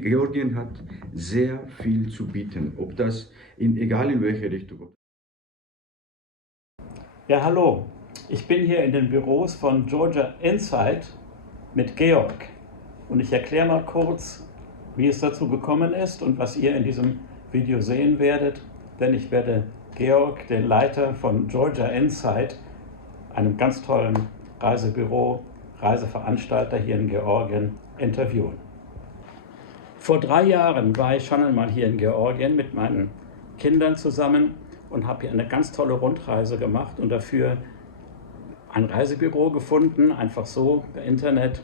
Georgien hat sehr viel zu bieten, ob das egal in welche Richtung. Ja, hallo. Ich bin hier in den Büros von Georgia Insight mit Georg und ich erkläre mal kurz, wie es dazu gekommen ist und was ihr in diesem Video sehen werdet, denn ich werde Georg, den Leiter von Georgia Insight, einem ganz tollen Reisebüro, Reiseveranstalter hier in Georgien, interviewen. Vor 3 Jahren war ich schon einmal hier in Georgien mit meinen Kindern zusammen und habe hier eine ganz tolle Rundreise gemacht und dafür ein Reisebüro gefunden, einfach so per Internet,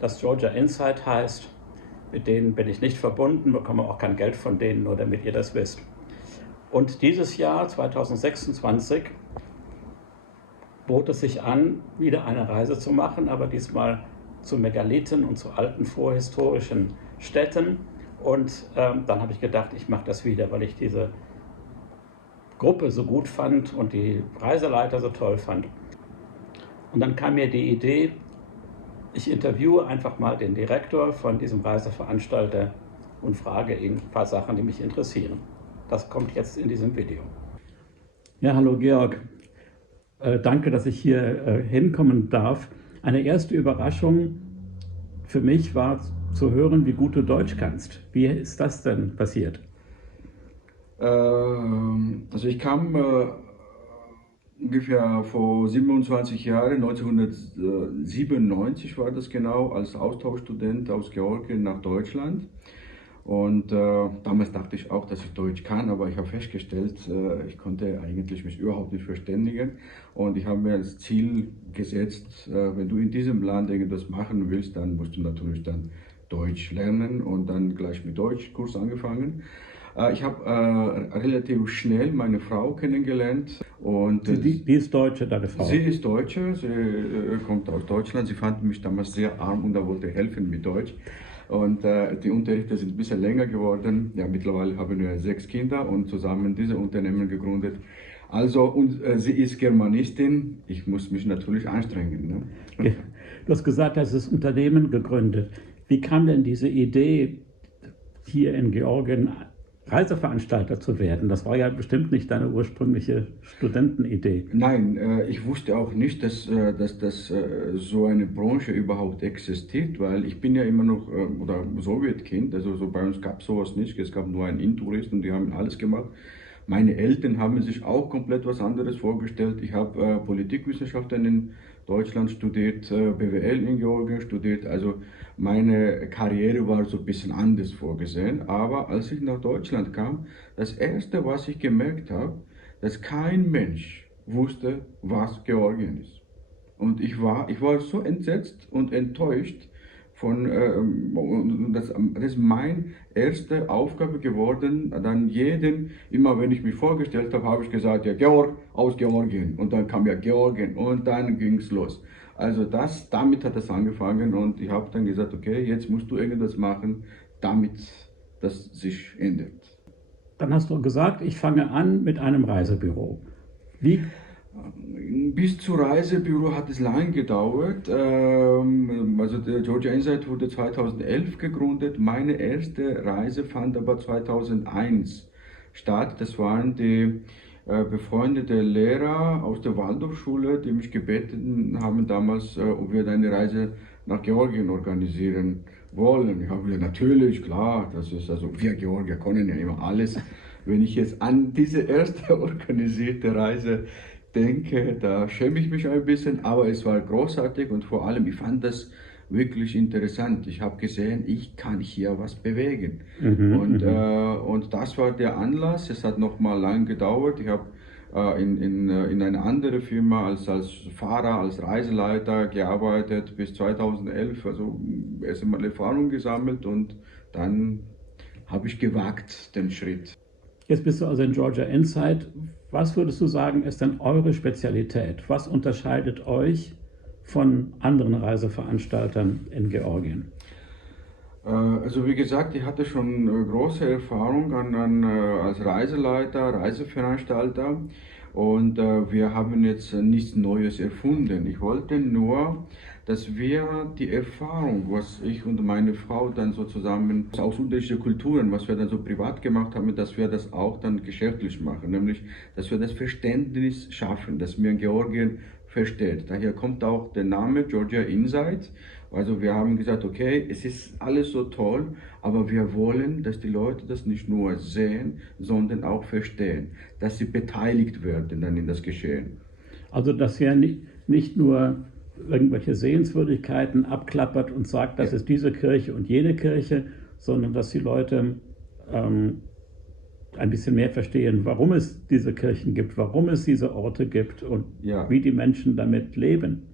das Georgia Insight heißt. Mit denen bin ich nicht verbunden, bekomme auch kein Geld von denen, nur damit ihr das wisst. Und dieses Jahr, 2026, bot es sich an, wieder eine Reise zu machen, aber diesmal zu Megalithen und zu alten vorhistorischen Städten. Und dann habe ich gedacht, ich mache das wieder, weil ich diese Gruppe so gut fand und die Reiseleiter so toll fand. Und dann kam mir die Idee, ich interviewe einfach mal den Direktor von diesem Reiseveranstalter und frage ihn ein paar Sachen, die mich interessieren. Das kommt jetzt in diesem Video. Ja, hallo Georg. Danke, dass ich hier hinkommen darf. Eine erste Überraschung für mich war zu hören, wie gut du Deutsch kannst. Wie ist das denn passiert? Also ich kam ungefähr vor 27 Jahren, 1997 war das genau, als Austauschstudent aus Georgien nach Deutschland. Und damals dachte ich auch, dass ich Deutsch kann, aber ich habe festgestellt, ich konnte eigentlich mich überhaupt nicht verständigen. Und ich habe mir als Ziel gesetzt, wenn du in diesem Land irgendwas machen willst, dann musst du natürlich dann Deutsch lernen und dann gleich mit Deutschkurs angefangen. Ich habe relativ schnell meine Frau kennengelernt. Und Die ist Deutsche, deine Frau? sie ist Deutsche, sie kommt aus Deutschland. Sie fand mich damals sehr arm und da wollte helfen mit Deutsch. Und die Unterrichte sind ein bisschen länger geworden. Ja, mittlerweile haben wir 6 Kinder und zusammen diese Unternehmen gegründet. Also, und sie ist Germanistin. Ich muss mich natürlich anstrengen. Ne? Du hast gesagt, du hast das Unternehmen gegründet. Wie kam denn diese Idee, hier in Georgien Reiseveranstalter zu werden? Das war ja bestimmt nicht deine ursprüngliche Studentenidee. Nein, ich wusste auch nicht, dass so eine Branche überhaupt existiert, weil ich bin ja immer noch oder Sowjetkind, also so bei uns gab es sowas nicht, es gab nur einen Intourist und die haben alles gemacht. Meine Eltern haben sich auch komplett was anderes vorgestellt. Ich habe Politikwissenschaften in Deutschland studiert, BWL in Georgien studiert, also meine Karriere war so ein bisschen anders vorgesehen. Aber als ich nach Deutschland kam, das Erste, was ich gemerkt habe, dass kein Mensch wusste, was Georgien ist. Und ich war so entsetzt und enttäuscht das ist meine erste Aufgabe geworden. Dann immer wenn ich mich vorgestellt habe, habe ich gesagt, ja, Georg aus Georgien. Und dann kam ja Georgien und dann ging es los. Also damit hat es angefangen und ich habe dann gesagt, okay, jetzt musst du irgendwas machen, damit das sich ändert. Dann hast du gesagt, ich fange an mit einem Reisebüro. Wie? Bis zum Reisebüro hat es lange gedauert. Also der Georgia Insight wurde 2011 gegründet. Meine erste Reise fand aber 2001 statt. Das waren die befreundete Lehrer aus der Waldorfschule, die mich gebeten haben damals, ob wir eine Reise nach Georgien organisieren wollen. Ich habe gesagt, natürlich, klar, das ist also, wir Georgier können ja immer alles. Wenn ich jetzt an diese erste organisierte Reise denke, da schäme ich mich ein bisschen, aber es war großartig und vor allem, ich fand das wirklich interessant. Ich habe gesehen, ich kann hier was bewegen. Und das war der Anlass. Es hat noch mal lang gedauert. Ich habe in einer anderen Firma als Fahrer, als Reiseleiter gearbeitet bis 2011. Also erst einmal Erfahrung gesammelt und dann habe ich gewagt den Schritt. Jetzt bist du also in Georgia Insight. Was würdest du sagen, ist denn eure Spezialität? Was unterscheidet euch von anderen Reiseveranstaltern in Georgien? Also wie gesagt, ich hatte schon große Erfahrung als Reiseleiter, Reiseveranstalter und wir haben jetzt nichts Neues erfunden. Ich wollte nur, dass wir die Erfahrung, was ich und meine Frau dann so zusammen aus unterschiedlichen Kulturen, was wir dann so privat gemacht haben, dass wir das auch dann geschäftlich machen, nämlich, dass wir das Verständnis schaffen, dass mir Georgien versteht. Daher kommt auch der Name Georgia Insight. Also wir haben gesagt, okay, es ist alles so toll, aber wir wollen, dass die Leute das nicht nur sehen, sondern auch verstehen, dass sie beteiligt werden dann in das Geschehen. Also dass ihr nicht nur irgendwelche Sehenswürdigkeiten abklappert und sagt, das ist diese Kirche und jene Kirche, sondern dass die Leute ein bisschen mehr verstehen, warum es diese Kirchen gibt, warum es diese Orte gibt und wie die Menschen damit leben.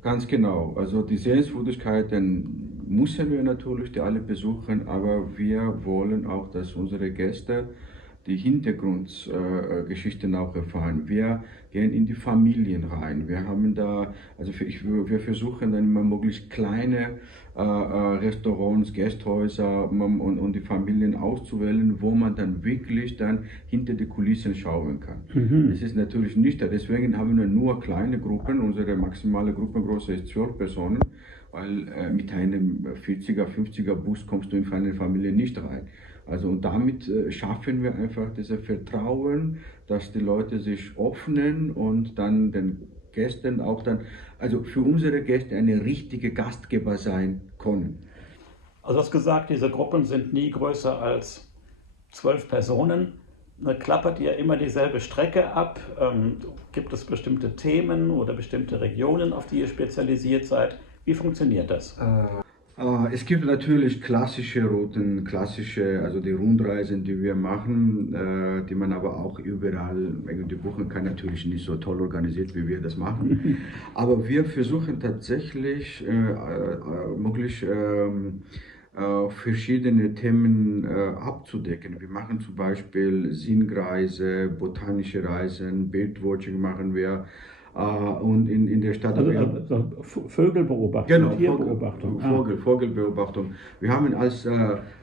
Ganz genau. Also die Sehenswürdigkeiten müssen wir natürlich die alle besuchen, aber wir wollen auch, dass unsere Gäste die Hintergrundgeschichten auch erfahren. Wir gehen in die Familien rein. Wir haben da, also wir versuchen dann immer möglichst kleine Restaurants, Gasthäuser und die Familien auszuwählen, wo man dann wirklich dann hinter die Kulissen schauen kann. Das ist natürlich nicht da. Deswegen haben wir nur kleine Gruppen. Unsere maximale Gruppengröße ist 12 Personen, weil mit einem 40er, 50er Bus kommst du in eine Familie nicht rein. Also und damit schaffen wir einfach dieses Vertrauen, dass die Leute sich öffnen und dann den Gästen auch dann, also für unsere Gäste eine richtige Gastgeber sein können. Also du hast gesagt, diese Gruppen sind nie größer als 12 Personen. Klappert ihr immer dieselbe Strecke ab? Gibt es bestimmte Themen oder bestimmte Regionen, auf die ihr spezialisiert seid? Wie funktioniert das? Es gibt natürlich klassische Routen, also die Rundreisen, die wir machen, die man aber auch überall irgendwie buchen kann. Natürlich nicht so toll organisiert, wie wir das machen. Aber wir versuchen tatsächlich möglich verschiedene Themen abzudecken. Wir machen zum Beispiel Singreise, botanische Reisen, Birdwatching machen wir. Und in der Stadt. Also Vögelbeobachtung, genau, Tierbeobachtung. Vogelbeobachtung. Wir haben als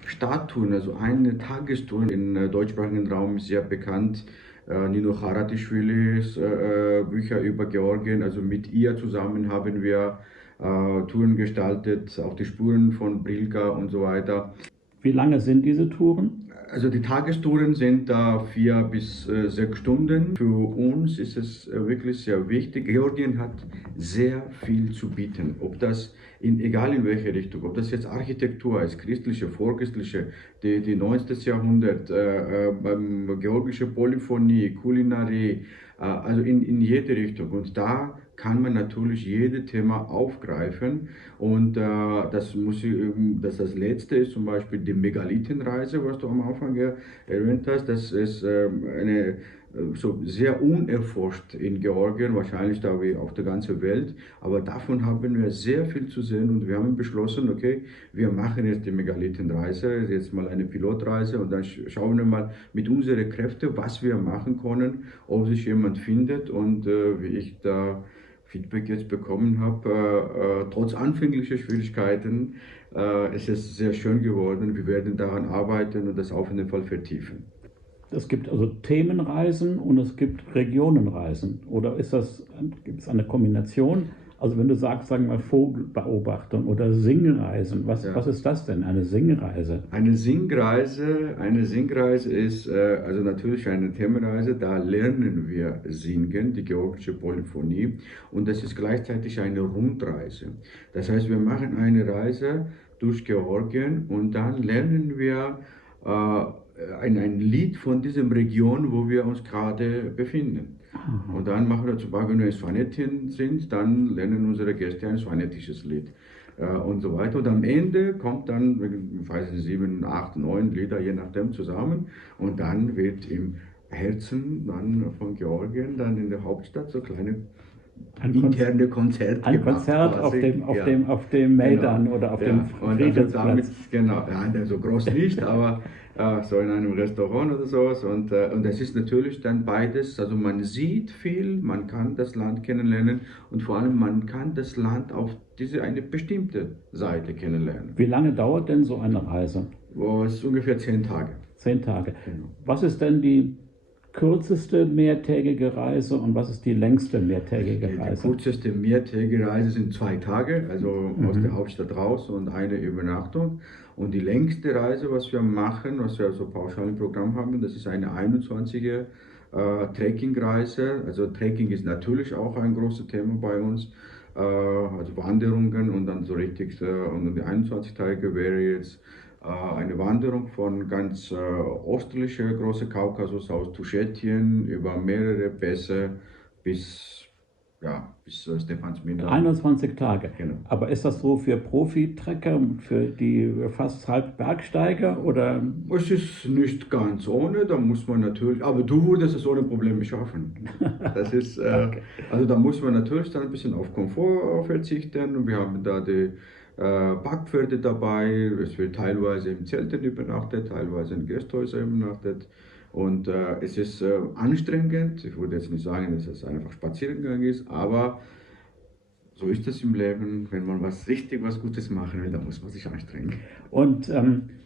Stadttouren, also eine Tagestour im deutschsprachigen Raum sehr bekannt. Nino Haratischvilis Bücher über Georgien, also mit ihr zusammen haben wir Touren gestaltet, auch die Spuren von Brilka und so weiter. Wie lange sind diese Touren? Also die Tagestouren sind da 4 bis 6 Stunden. Für uns ist es wirklich sehr wichtig. Georgien hat sehr viel zu bieten. Ob das egal in welche Richtung, ob das jetzt Architektur ist, christliche, vorchristliche, die 19. Jahrhundert, georgische Polyphonie, Kulinarie, also in jede Richtung. Und da kann man natürlich jedes Thema aufgreifen und das letzte ist zum Beispiel die Megalithenreise, was du am Anfang erwähnt hast. Das ist eine so sehr unerforscht in Georgien, wahrscheinlich da wie auf der ganzen Welt, aber davon haben wir sehr viel zu sehen und wir haben beschlossen, okay, wir machen jetzt die Megalithenreise, jetzt mal eine Pilotreise und dann schauen wir mal mit unseren Kräften, was wir machen können, ob sich jemand findet und wie ich da Feedback jetzt bekommen habe, trotz anfänglicher Schwierigkeiten, ist es sehr schön geworden. Wir werden daran arbeiten und das auf jeden Fall vertiefen. Es gibt also Themenreisen und es gibt Regionenreisen. Oder gibt es eine Kombination? Also wenn du sagst, sagen wir mal Vogelbeobachtung oder Singreisen, was ist das denn, eine Singreise? Eine Singreise ist also natürlich eine Themenreise, da lernen wir singen, die georgische Polyphonie, und das ist gleichzeitig eine Rundreise. Das heißt, wir machen eine Reise durch Georgien und dann lernen wir ein Lied von diesem Region, wo wir uns gerade befinden. Und dann machen wir zum Beispiel, wenn wir in Svanetien sind, dann lernen unsere Gäste ein svanetisches Lied und so weiter. Und am Ende kommt dann, ich weiß nicht, 7, 8, 9 Lieder, je nachdem, zusammen. Und dann wird im Herzen dann von Georgien, dann in der Hauptstadt, so kleine interne Konzert ein gemacht. Konzert auf dem Maidan oder auf dem Friedensplatz. Genau, ja, so groß nicht, aber so in einem Restaurant oder sowas. Und das ist natürlich dann beides. Also man sieht viel, man kann das Land kennenlernen und vor allem man kann das Land auf eine bestimmte Seite kennenlernen. Wie lange dauert denn so eine Reise? Es ist ungefähr 10 Tage. 10 Tage. Genau. Was ist denn die kürzeste mehrtägige Reise und was ist die längste mehrtägige Die Reise? kürzeste mehrtägige Reise sind 2 Tage, also aus der Hauptstadt raus und eine Übernachtung. Und die längste Reise, was wir machen, was wir also pauschal im Programm haben, das ist eine 21er Trekkingreise. Also Trekking ist natürlich auch ein großes Thema bei uns. Also Wanderungen und dann so richtig, und die 21-Tage wäre jetzt eine Wanderung von ganz östlicher große Kaukasus aus Tuschetien über mehrere Pässe bis, ja, bis Stefansminda. 21 Tage. Genau. Aber ist das so für Profi-Trekker und für die fast Halbbergsteiger oder? Es ist nicht ganz ohne, da muss man natürlich, aber du würdest es ohne Probleme schaffen. Das ist, Okay. also da muss man natürlich dann ein bisschen auf Komfort verzichten und wir haben da die Packpferde dabei, es wird teilweise im Zelten übernachtet, teilweise in Gasthäusern übernachtet und es ist anstrengend, ich würde jetzt nicht sagen, dass es einfach Spaziergang ist, aber so ist es im Leben, wenn man was Gutes machen will, dann muss man sich anstrengen. Und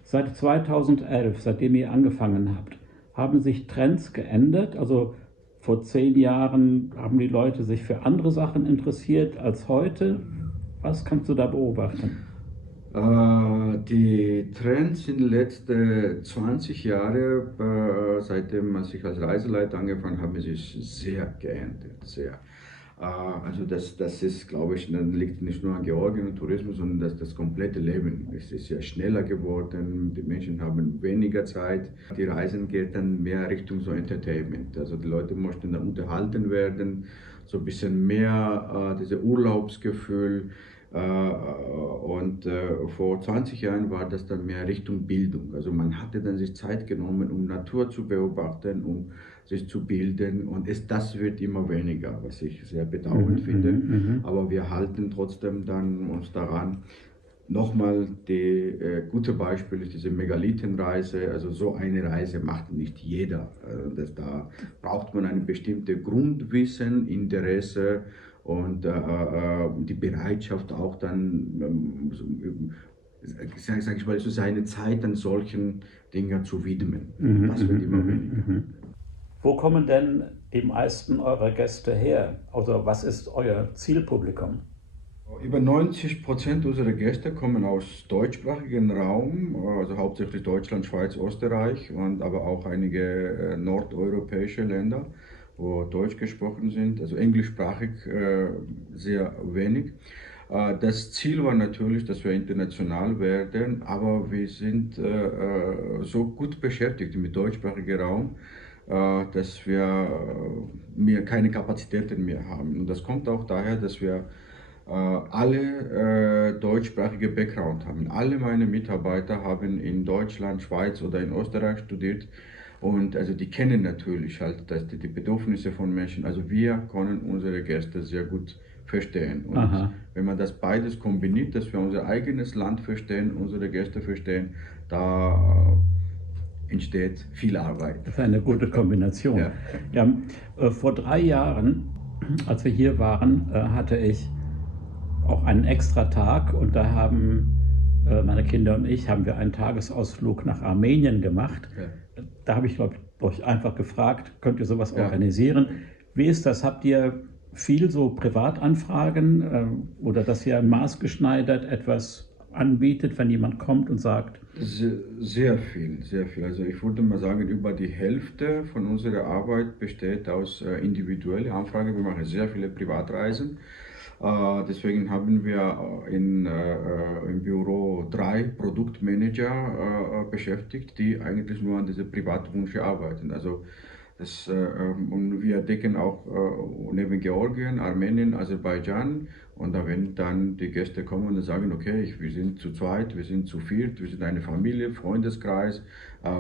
seit 2011, seitdem ihr angefangen habt, haben sich Trends geändert? Also vor 10 Jahren haben die Leute sich für andere Sachen interessiert als heute. Was kannst du da beobachten? Die Trends in den letzten 20 Jahren, seitdem ich als Reiseleiter angefangen habe, sich sehr geändert. Sehr. Also das ist, glaube ich, das liegt nicht nur an Georgien und Tourismus, sondern das komplette Leben. Es ist ja schneller geworden, die Menschen haben weniger Zeit. Die Reisen geht dann mehr Richtung so Entertainment. Also die Leute möchten dann unterhalten werden, so ein bisschen mehr dieses Urlaubsgefühl. Und vor 20 Jahren war das dann mehr Richtung Bildung. Also man hatte dann sich Zeit genommen, um Natur zu beobachten, um sich zu bilden. Und das wird immer weniger, was ich sehr bedauernd finde. Aber wir halten trotzdem dann uns daran. Nochmal, die gute Beispiel ist diese Megalithenreise. Also so eine Reise macht nicht jeder. Da braucht man ein bestimmtes Grundwissen, Interesse und die Bereitschaft auch dann, sag ich mal, so seine Zeit an solchen Dingen zu widmen. Das wird immer weniger. Wo kommen denn die meisten eurer Gäste her? Also was ist euer Zielpublikum? Über 90% unserer Gäste kommen aus deutschsprachigen Raum, also hauptsächlich Deutschland, Schweiz, Österreich und aber auch einige nordeuropäische Länder, wo Deutsch gesprochen sind, also englischsprachig sehr wenig. Das Ziel war natürlich, dass wir international werden, aber wir sind so gut beschäftigt mit deutschsprachigem Raum, dass wir keine Kapazitäten mehr haben. Und das kommt auch daher, dass wir alle deutschsprachige Background haben. Alle meine Mitarbeiter haben in Deutschland, Schweiz oder in Österreich studiert und also die kennen natürlich halt die Bedürfnisse von Menschen. Also wir können unsere Gäste sehr gut verstehen. Und wenn man das beides kombiniert, dass wir unser eigenes Land verstehen, unsere Gäste verstehen, da entsteht viel Arbeit. Das ist eine gute Kombination. Ja. Vor 3 Jahren, als wir hier waren, hatte ich auch einen extra Tag und da haben meine Kinder und ich haben wir einen Tagesausflug nach Armenien gemacht. Ja. Da habe ich, glaube ich, einfach gefragt, könnt ihr sowas organisieren? Wie ist das? Habt ihr viel so Privatanfragen oder dass ihr maßgeschneidert etwas anbietet, wenn jemand kommt und sagt? Sehr viel, sehr viel. Also ich würde mal sagen, über die Hälfte von unserer Arbeit besteht aus individuellen Anfragen. Wir machen sehr viele Privatreisen. Deswegen haben wir im Büro 3 Produktmanager beschäftigt, die eigentlich nur an diese Privatwünsche arbeiten. Also und wir decken auch neben Georgien, Armenien, Aserbaidschan. Und wenn dann die Gäste kommen und sagen, okay, wir sind zu zweit, wir sind zu viert, wir sind eine Familie, Freundeskreis,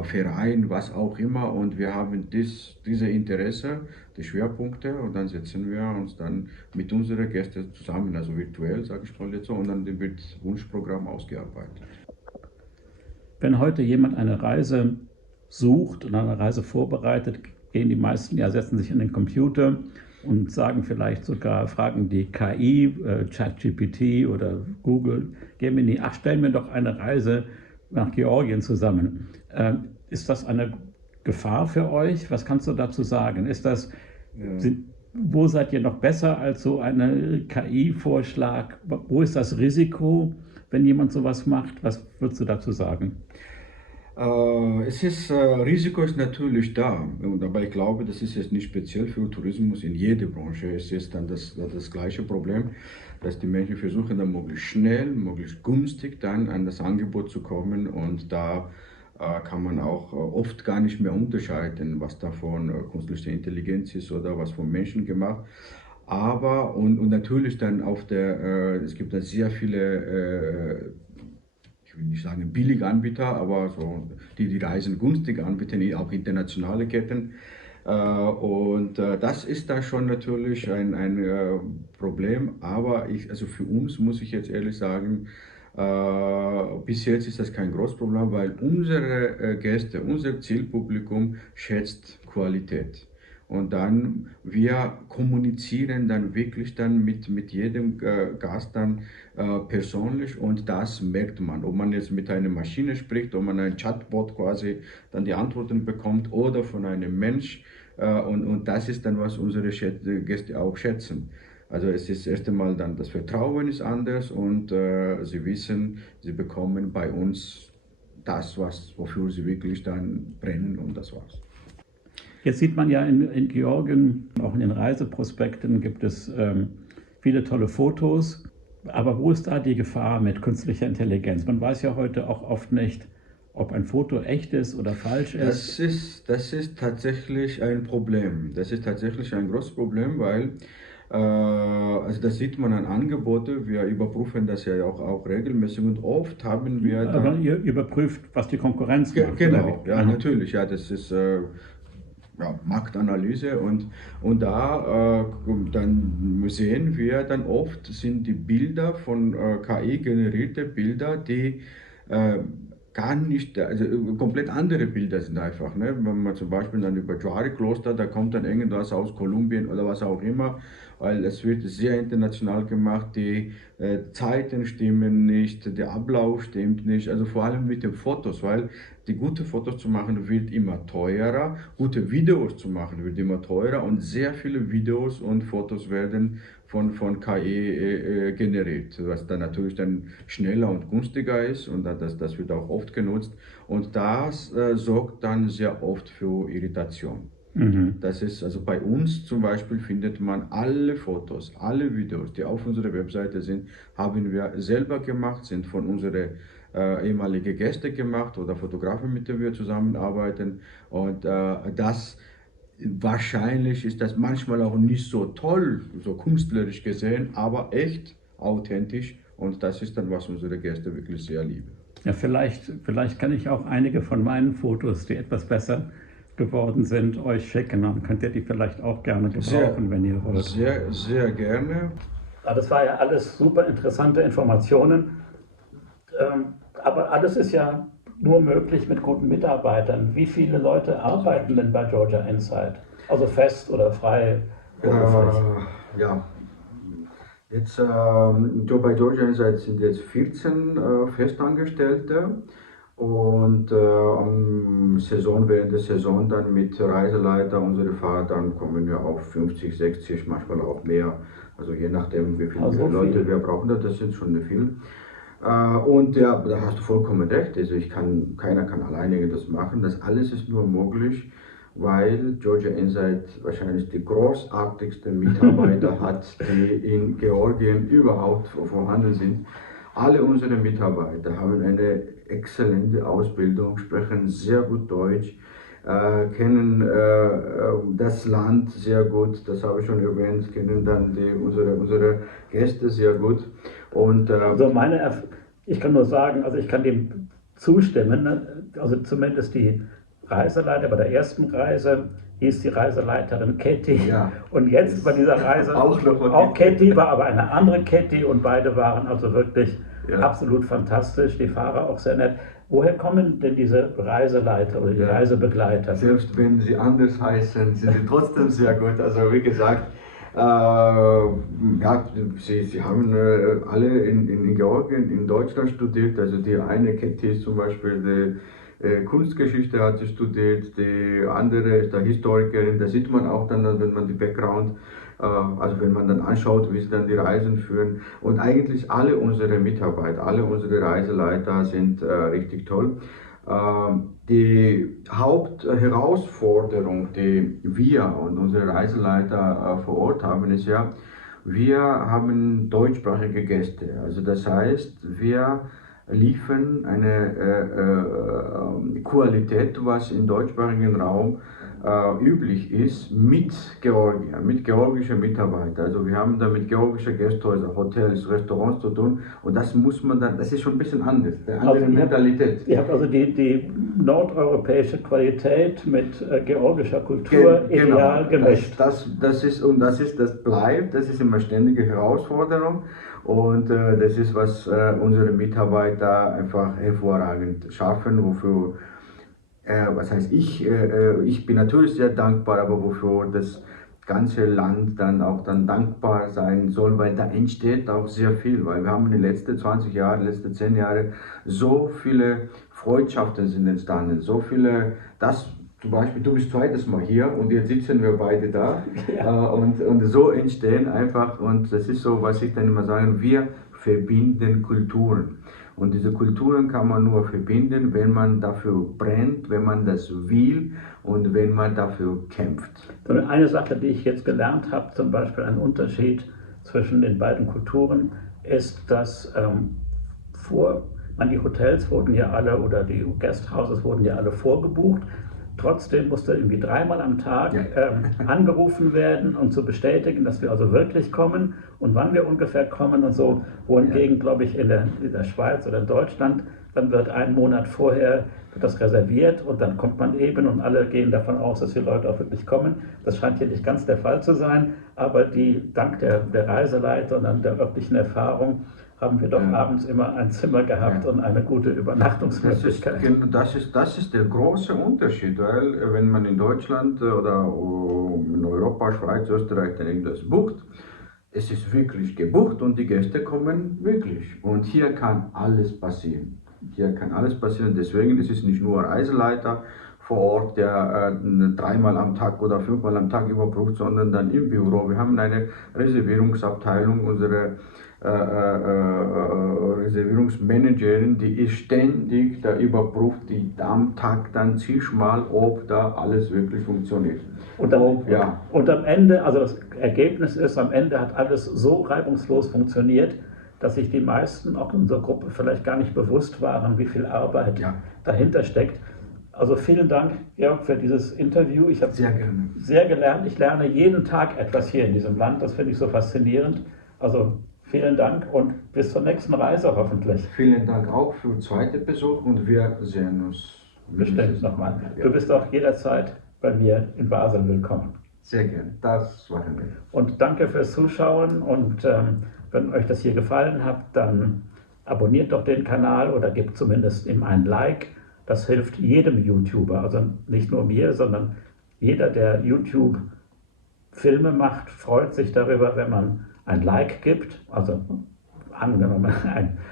Verein, was auch immer. Und wir haben diese Interesse, die Schwerpunkte. Und dann setzen wir uns dann mit unseren Gästen zusammen, also virtuell, sage ich mal jetzt so. Und dann wird das Wunschprogramm ausgearbeitet. Wenn heute jemand eine Reise sucht und eine Reise vorbereitet, gehen die meisten setzen sich an den Computer und sagen vielleicht sogar, fragen die KI, ChatGPT oder Google, Gemini, stell mir doch eine Reise nach Georgien zusammen. Ist das eine Gefahr für euch? Was kannst du dazu sagen? Ja. Wo seid ihr noch besser als so ein KI-Vorschlag? Wo ist das Risiko, wenn jemand sowas macht? Was würdest du dazu sagen? Risiko ist natürlich da, aber ich glaube, das ist jetzt nicht speziell für Tourismus. In jeder Branche ist es dann das gleiche Problem, dass die Menschen versuchen, dann möglichst schnell, möglichst günstig dann an das Angebot zu kommen, und da kann man auch oft gar nicht mehr unterscheiden, was davon künstliche Intelligenz ist oder was von Menschen gemacht. Aber und natürlich dann es gibt da sehr viele, ich will nicht sagen billige Anbieter, aber so, die Reisen günstig anbieten, auch internationale Ketten. Das ist da schon natürlich ein Problem, aber also für uns muss ich jetzt ehrlich sagen, bis jetzt ist das kein großes Problem, weil unsere Gäste, unser Zielpublikum schätzt Qualität. Und dann, wir kommunizieren dann wirklich dann mit jedem Gast dann persönlich, und das merkt man. Ob man jetzt mit einer Maschine spricht, ob man ein Chatbot quasi dann die Antworten bekommt oder von einem Mensch. Und das ist dann, was unsere Gäste auch schätzen. Also es ist erst einmal dann, das Vertrauen ist anders, und sie wissen, sie bekommen bei uns das, wofür sie wirklich dann brennen, und das war's. Jetzt sieht man ja in Georgien, auch in den Reiseprospekten gibt es viele tolle Fotos. Aber wo ist da die Gefahr mit künstlicher Intelligenz? Man weiß ja heute auch oft nicht, ob ein Foto echt ist oder falsch ist. Das ist tatsächlich ein Problem. Das ist tatsächlich ein großes Problem, weil also das sieht man an Angebote. Wir überprüfen das ja auch regelmäßig, und oft haben wir dann. Aber ihr überprüft, was die Konkurrenz macht. Genau, ja, natürlich, ja, das ist ja, Marktanalyse, und da dann sehen wir dann oft, sind die Bilder von KI generierte Bilder, die gar nicht, also komplett andere Bilder sind einfach. Ne? Wenn man zum Beispiel dann über Jwari-Kloster, da kommt dann irgendwas aus Kolumbien oder was auch immer, weil es wird sehr international gemacht, die Zeiten stimmen nicht, der Ablauf stimmt nicht, also vor allem mit den Fotos, weil die gute Fotos zu machen wird immer teurer, gute Videos zu machen wird immer teurer, und sehr viele Videos und Fotos werden von KI generiert, was dann natürlich dann schneller und günstiger ist, und das wird auch oft genutzt, und das sorgt dann sehr oft für Irritation. Das ist also bei uns zum Beispiel, findet man alle Fotos, alle Videos, die auf unserer Webseite sind, haben wir selber gemacht, sind von unseren ehemaligen Gästen gemacht oder Fotografen, mit denen wir zusammenarbeiten, und wahrscheinlich ist das manchmal auch nicht so toll, so künstlerisch gesehen, aber echt authentisch, und das ist dann, was unsere Gäste wirklich sehr lieben. Ja, vielleicht kann ich auch einige von meinen Fotos, die etwas besser geworden sind, euch schicken. Dann könnt ihr die vielleicht auch gerne gebrauchen, wenn ihr wollt. Sehr, sehr gerne. Das war ja alles super interessante Informationen. Aber alles ist ja nur möglich mit guten Mitarbeitern. Wie viele Leute arbeiten denn bei Georgia Insight? Also fest oder frei? Ja, jetzt bei Georgia Insight sind jetzt 14 Festangestellte, und während der Saison dann mit Reiseleiter, unsere Fahrer, dann kommen wir auf 50, 60, manchmal auch mehr. Also je nachdem, wie viele Leute wir brauchen, das sind schon viel. Und ja, da hast du vollkommen recht. Also keiner kann alleine das machen. Das alles ist nur möglich, weil Georgia Insight wahrscheinlich die großartigsten Mitarbeiter hat, die in Georgien überhaupt vorhanden sind. Alle unsere Mitarbeiter haben eine exzellente Ausbildung, sprechen sehr gut Deutsch, kennen das Land sehr gut, das habe ich schon erwähnt, kennen dann unsere Gäste sehr gut. Und, also ich kann nur sagen, also ich kann dem zustimmen, ne? Also zumindest die Reiseleiter bei der ersten Reise hieß die Reiseleiterin Katie, ja, und jetzt bei dieser Reise auch Katie, war aber eine andere Katie, und beide waren also wirklich absolut fantastisch, die Fahrer auch sehr nett. Woher kommen denn diese Reiseleiter oder die Reisebegleiter? Selbst wenn sie anders heißen, sind sie trotzdem sehr gut. Also wie gesagt, Ja, sie haben alle in Georgien, in Deutschland studiert. Also die eine Kette ist zum Beispiel die Kunstgeschichte hat sie studiert, die andere ist der Historikerin. Da sieht man auch dann, wenn man die Background, also wenn man dann anschaut, wie sie dann die Reisen führen. Und eigentlich alle unsere Mitarbeiter, alle unsere Reiseleiter sind richtig toll. Die Hauptherausforderung, die wir und unsere Reiseleiter vor Ort haben, ist ja, wir haben deutschsprachige Gäste. Also das heißt, wir liefern eine Qualität, was im deutschsprachigen Raum üblich ist, mit Georgier, mit georgischen Mitarbeitern. Also wir haben da mit georgischen Gästhäusern, Hotels, Restaurants zu tun und das muss man dann, das ist schon ein bisschen anders, eine andere Mentalität. Ihr habt also die nordeuropäische Qualität mit georgischer Kultur ideal gemischt. Das bleibt, das ist immer eine ständige Herausforderung und das ist, was unsere Mitarbeiter einfach hervorragend schaffen, wofür was heißt ich bin natürlich sehr dankbar, aber wofür das ganze Land dann auch dann dankbar sein soll, weil da entsteht auch sehr viel, weil wir haben in den letzten 20 Jahren, letzten 10 Jahre so viele Freundschaften sind entstanden, so viele, das zum Beispiel, du bist zweites Mal hier und jetzt sitzen wir beide da und so entstehen einfach und das ist so, was ich dann immer sage, wir verbinden Kulturen. Und diese Kulturen kann man nur verbinden, wenn man dafür brennt, wenn man das will und wenn man dafür kämpft. Eine Sache, die ich jetzt gelernt habe, zum Beispiel ein Unterschied zwischen den beiden Kulturen, ist, dass die Hotels wurden ja alle oder die Guesthouses wurden ja alle vorgebucht. Trotzdem musste irgendwie 3-mal am Tag angerufen werden und zu bestätigen, dass wir also wirklich kommen und wann wir ungefähr kommen und so. Wohingegen, glaube ich, in der Schweiz oder in Deutschland, dann wird einen Monat vorher das reserviert und dann kommt man eben und alle gehen davon aus, dass die Leute auch wirklich kommen. Das scheint hier nicht ganz der Fall zu sein, aber dank der Reiseleiter und dann der örtlichen Erfahrung haben wir doch abends immer ein Zimmer gehabt und eine gute Übernachtungsmöglichkeit. Das ist der große Unterschied, weil wenn man in Deutschland oder in Europa, Schweiz, Österreich dann irgendwas bucht, es ist wirklich gebucht und die Gäste kommen wirklich. Und hier kann alles passieren. Hier kann alles passieren, deswegen ist es nicht nur Reiseleiter vor Ort, der 3-mal am Tag oder 5-mal am Tag überprüft, sondern dann im Büro. Wir haben eine Reservierungsabteilung, unsere Reservierungsmanagerin, die ist ständig da überprüft, die am Tag dann zigmal, ob da alles wirklich funktioniert. Und am Ende, also das Ergebnis ist, am Ende hat alles so reibungslos funktioniert, dass sich die meisten, auch in unserer Gruppe, vielleicht gar nicht bewusst waren, wie viel Arbeit dahinter steckt. Also vielen Dank, Georg, für dieses Interview. Ich habe sehr gelernt. Ich lerne jeden Tag etwas hier in diesem Land. Das finde ich so faszinierend. Also vielen Dank und bis zur nächsten Reise hoffentlich. Vielen Dank auch für den zweiten Besuch und wir sehen uns bestimmt nochmal. Du bist auch jederzeit bei mir in Basel willkommen. Sehr gerne, das machen wir. Und danke fürs Zuschauen und wenn euch das hier gefallen hat, dann abonniert doch den Kanal oder gebt zumindest ihm ein Like. Das hilft jedem YouTuber, also nicht nur mir, sondern jeder, der YouTube Filme macht, freut sich darüber, wenn man ein Like gibt, also angenommen,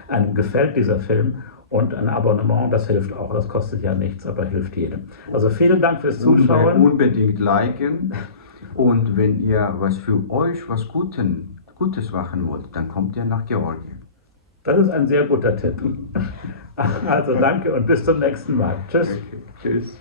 einem gefällt dieser Film und ein Abonnement, das hilft auch, das kostet ja nichts, aber hilft jedem. Also vielen Dank fürs Zuschauen. Unbedingt liken und wenn ihr was für euch, was Gutes machen wollt, dann kommt ihr nach Georgien. Das ist ein sehr guter Tipp. Also danke und bis zum nächsten Mal. Tschüss. Okay. Tschüss.